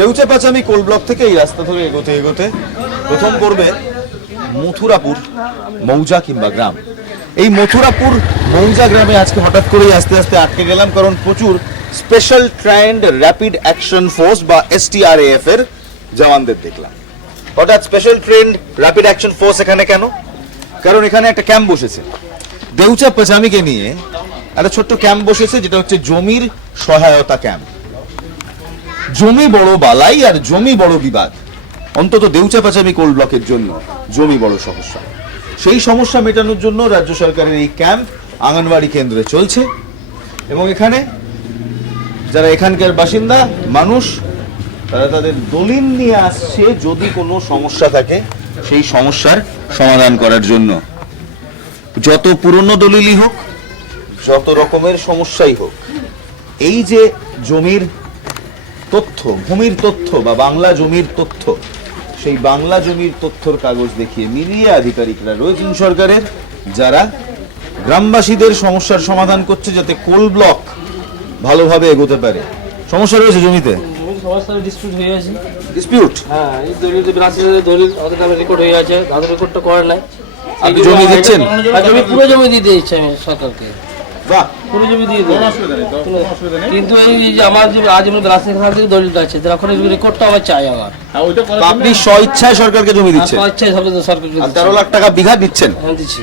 দেউচা পাচামি কোল block থেকে এই রাস্তা ধরে এগোতে এগোতে প্রথম পড়বে মথুরাপুর মৌজা কিংবা গ্রাম। এই মথুরাপুর মৌজা গ্রামে আজকে হঠাৎ করেই আস্তে আস্তে আটকে গেলাম, কারণ প্রচুর special trend rapid action force বা STRAF এর জওয়ানদের দেখলাম। হঠাৎ special trend rapid action force এখানে কেন? কারণ এখানে একটা ক্যাম্প বসেছে দেউচা পাচামিকে নিয়ে, একটা ছোট্ট ক্যাম্প বসেছে যেটা হচ্ছে জমির সহায়তা ক্যাম্প। জমি বড় বালাই আর জমি বড় বিবাদ, অন্তত দেউচা পাচামি কোল ব্লকের জন্য জমি বড় সমস্যা। সেই সমস্যা মেটানোর জন্য রাজ্য সরকারের এই ক্যাম্প আঙ্গনবাড়ি কেন্দ্রে চলছে এবং এখানে যারা এখানকার বাসিন্দা মানুষ তারা তাদের দলিল নিয়ে আসছে যদি কোনো সমস্যা থাকে সেই সমস্যার সমাধান করার জন্য। যত পুরনো দলিলই হোক, যত রকমের সমস্যাই হোক, এই যে জমির তথ্য, ভূমির তথ্য বা বাংলা জমির তথ্য, সেই বাংলা জমির তথ্যর কাগজ দেখিয়ে মিলিয়ে আধিকারিকরা রয়েছেন সরকারের, যারা গ্রামবাসীদের সমস্যার সমাধান করছে যাতে কোল ব্লক ভালোভাবে এগোতে পারে। সমস্যা রয়েছে জমিতে, ডিসপিউট হয়ে আছে। ডিসপিউট? হ্যাঁ, এই দলিল দলিল আমাদের নামে রেকর্ড হয়ে আছে, আমাদের রেকর্ডটা করে নাই। আপনি জমি দিচ্ছেন? আমি পুরো জমি দিয়ে দিচ্ছি আমি সরকারকে। বাহ, পুরো জমি দিয়ে দিই, কিন্তু এই যে আমার যে আজ আমি রাস্তায় এখান থেকে দলিলটা আছে, এখন এই রেকর্ডটা আমার চাই আমার। আপনি স্বইচ্ছায় সরকারকে জমি দিচ্ছেন? ইচ্ছাই সরকারকে 13 লাখ টাকা বিঘা দিচ্ছেন? আমি দিচ্ছি।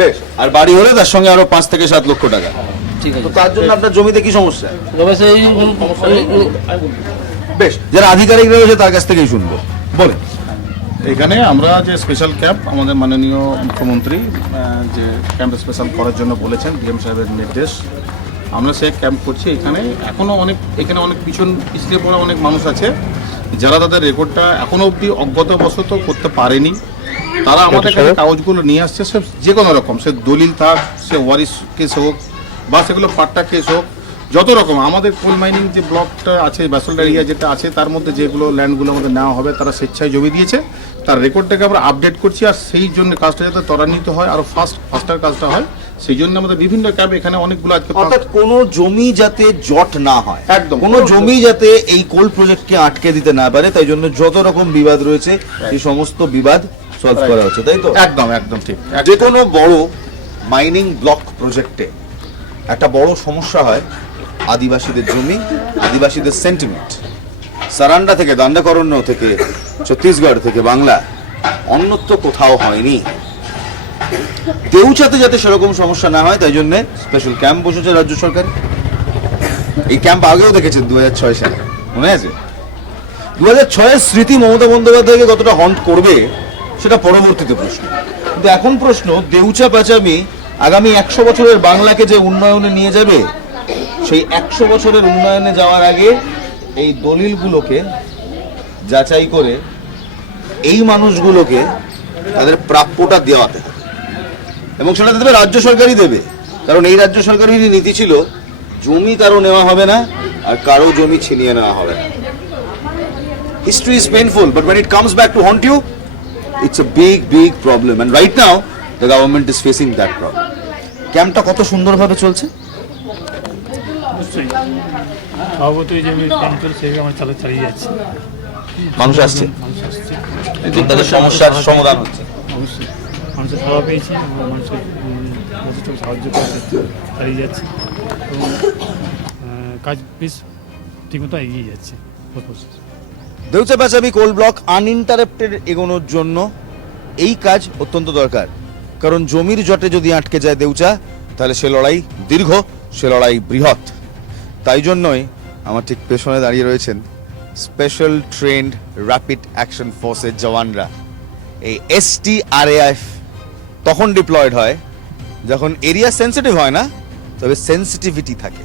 বেশ, আর বাড়ি হলে তার সঙ্গে আরো 5 থেকে 7 লক্ষ টাকা। ঠিক আছে, তো তার জন্য আপনার জমিতে কি সমস্যা? রমেশ বেশ, যারা আধিকারিকরা রয়েছে তার কাছ থেকেই শুনবো। বলে এখানে আমরা যে স্পেশাল ক্যাম্প আমাদের মাননীয় মুখ্যমন্ত্রী যে ক্যাম্প স্পেশাল করার জন্য বলেছেন, ডিএম সাহেবের নির্দেশ, আমরা সেই ক্যাম্প করছি। এখানে এখনও এখানে অনেক পিছড়ে পড়া অনেক মানুষ আছে যারা তাদের রেকর্ডটা এখনও অবধি অজ্ঞতাবশত করতে পারেনি। তারা আমাদের কাছে কাগজগুলো নিয়ে আসছে, সে যে কোনো রকম, সে দলিল থাক, সে ওয়ারিশ কেস হোক বা সেগুলো পাট্টা কেস হোক, যত রকম আমাদের কোল মাইনিং যে ব্লকটা আছে, ব্যাসল্ট এরিয়া যেটা আছে, তার মধ্যে যেগুলো ল্যান্ডগুলো আমাদের নেওয়া হবে তারা স্বেচ্ছায় জমি দিয়েছে। তার রেকর্ডটাকে আমরা আপডেট করছি, আর সেই জন্য কাজটা যাতে ত্বরান্বিত হয়, আরও ফাস্টার কাজটা হয়, সেই জন্য আমাদের বিভিন্ন ক্যাম্প এখানে অনেকগুলো আজকে। অর্থাৎ কোনো জমি যাতে জট না হয়, একদম কোনো জমি যাতে এই কোল প্রজেক্টকে আটকে দিতে না পারে, তাই জন্য যত রকম বিবাদ রয়েছে এই সমস্ত বিবাদ সলভ করা হচ্ছে, তাই তো? একদম একদম ঠিক। যে কোনো বড় মাইনিং ব্লক প্রজেক্টে একটা বড় সমস্যা হয় আদিবাসীদের জমি, আদিবাসীদের সেন্টিমেন্ট। সারান্ডা থেকে, দান্ডাকরণ্য থেকে, ছত্তিশগড় থেকে বাংলা, অন্যত্র কোথাও হয়নি। দেউচাতে যাতে সেরকম সমস্যা না হয় তাই জন্য স্পেশাল ক্যাম্প বসেছে রাজ্য সরকার। এই ক্যাম্প আগেও দেখেছেন 2006 সালে, মনে আছে? 2006-এর স্মৃতি মমতা বন্দ্যোপাধ্যায়কে কতটা হন্ট করবে সেটা পরবর্তীতে প্রশ্ন, কিন্তু এখন প্রশ্ন দেউচা পাচামি আগামী 100 বছরের বাংলাকে যে উন্নয়নে নিয়ে যাবে, সেই 100 বছরের উন্নয়নে যাওয়ার আগে এই দলিলগুলোকে যাচাই করে এই মানুষগুলোকে তাদের প্রাপ্যটা দেওয়াতে হবে, এবং সেটা দেবে রাজ্য সরকারই দেবে। কারণ এই রাজ্য সরকারেরই নীতি ছিল জমি কারো নেওয়া হবে না আর কারো জমি ছিনিয়ে নেওয়া হবে না। History is painful, but when it comes back to haunt you, it's a big problem, and right now the government is facing that problem. ক্যাম্পটা কত সুন্দরভাবে চলছে। স্বভাবতই যে কন্ট্রোল সেভাবে আমার চালিয়ে যাচ্ছে, মানুষ আসছে, মানুষ আসছে, তাদের সমস্যার সমাধান হচ্ছে। অবশ্যই মানুষের সেবা পেয়েছি এবং মানুষের যথেষ্ট সাহায্য করতে চালিয়ে যাচ্ছে এবং কাজ বেশ ঠিকমতো এগিয়ে যাচ্ছে। দেউচা পাচামি কোল ব্লক আনইন্টারাপ্টেড এগোনোর জন্য এই কাজ অত্যন্ত দরকার, কারণ জমির জটে যদি আটকে যায় দেউচা, তাহলে সে লড়াই দীর্ঘ, সে লড়াই বৃহৎ। তাই জন্যই আমার ঠিক পেছনে দাঁড়িয়ে রয়েছেন স্পেশাল ট্রেন্ড র্যাপিড অ্যাকশন ফোর্সের জওয়ানরা। এই STRAF তখন ডিপ্লয়েড হয় যখন এরিয়া সেন্সিটিভ হয় না, তবে সেন্সিটিভিটি থাকে।